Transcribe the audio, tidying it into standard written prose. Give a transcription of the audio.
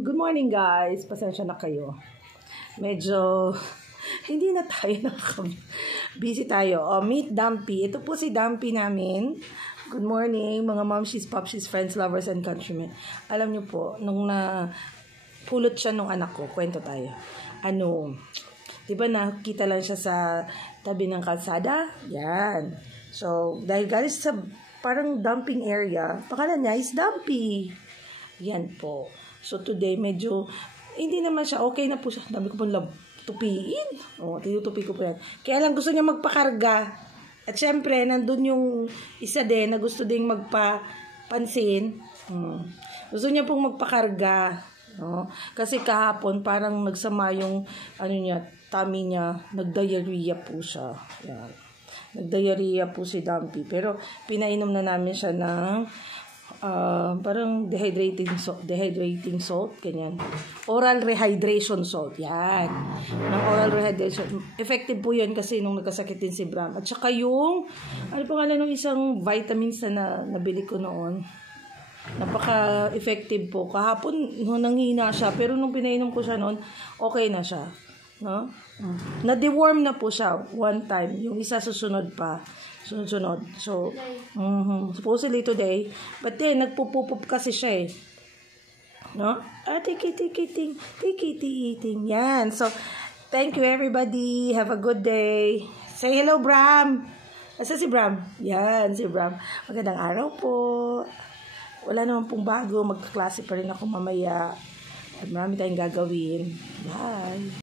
Good morning guys. Pasensya na kayo. Medyo hindi na tayo busy tayo. Meet Dumpy. Ito po si Dumpy namin. Good morning mga momshies, popshies, friends, lovers, and countrymen. Alam niyo po, nung pulot siya nung anak ko, kwento tayo. Diba nakita lang siya sa tabi ng kalsada? Yan. So, dahil galing sa parang dumping area, pangalan niya is Dumpy. Yan po. So, today, medyo, hindi naman siya, okay na po siya. Dami ko pong tupiin. Tinutupi ko po yan. Kaya lang gusto niya magpakarga. At syempre, nandun yung isa din na gusto ding magpapansin. Gusto niya pong magpakarga. Kasi kahapon, parang nagsama yung, tummy niya, nag-diarrhea po siya. Yan. Nag-diarrhea po si Dumpy. Pero, pinainom na namin siya ng parang dehydrating salt, ganyan. Oral rehydration salt, yan. Ng oral rehydration. Effective po yun kasi nung nagkasakit din si Bram. At saka yung, pangalan ng isang vitamins na nabili ko noon. Napaka-effective po. Kahapon, nanghina siya. Pero nung pinainom ko siya noon, okay na siya. No? Na-deworm na po siya one time. Yung isa susunod pa. Sunod. So, supposedly today. But then, nagpupupup kasi siya eh. No? Take it eating. Yan. So, thank you everybody. Have a good day. Say hello, Bram. Asa si Bram? Yan, si Bram. Magandang araw po. Wala naman pong bago. Magkaklase pa rin ako mamaya. At marami tayong gagawin. Bye.